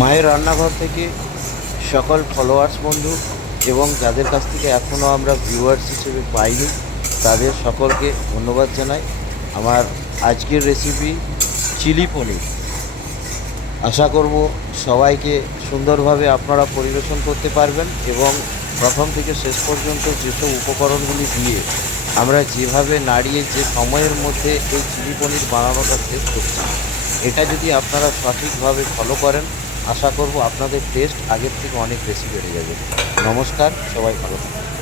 মায়ের রান্নাঘর থেকে সকল ফলোয়ার্স বন্ধু এবং যাদের কাছ থেকে এখনও আমরা ভিউয়ার্স হিসেবে পাইনি তাদের সকলকে ধন্যবাদ জানাই। আমার আজকের রেসিপি চিলি পনির। আশা করব সবাইকে সুন্দরভাবে আপনারা পরিবেশন করতে পারবেন এবং প্রথম থেকে শেষ পর্যন্ত যেসব উপকরণগুলি দিয়ে আমরা যেভাবে নাড়িয়ে যে সময়ের মধ্যে এই চিলি পনির বানানোটা শেষ করছি, এটা যদি আপনারা সঠিকভাবে ফলো করেন, আশা করব আপনাদের টেস্ট আগের থেকে অনেক বেশি বেড়ে যাবে। নমস্কার, সবাই ভালো থাকুন।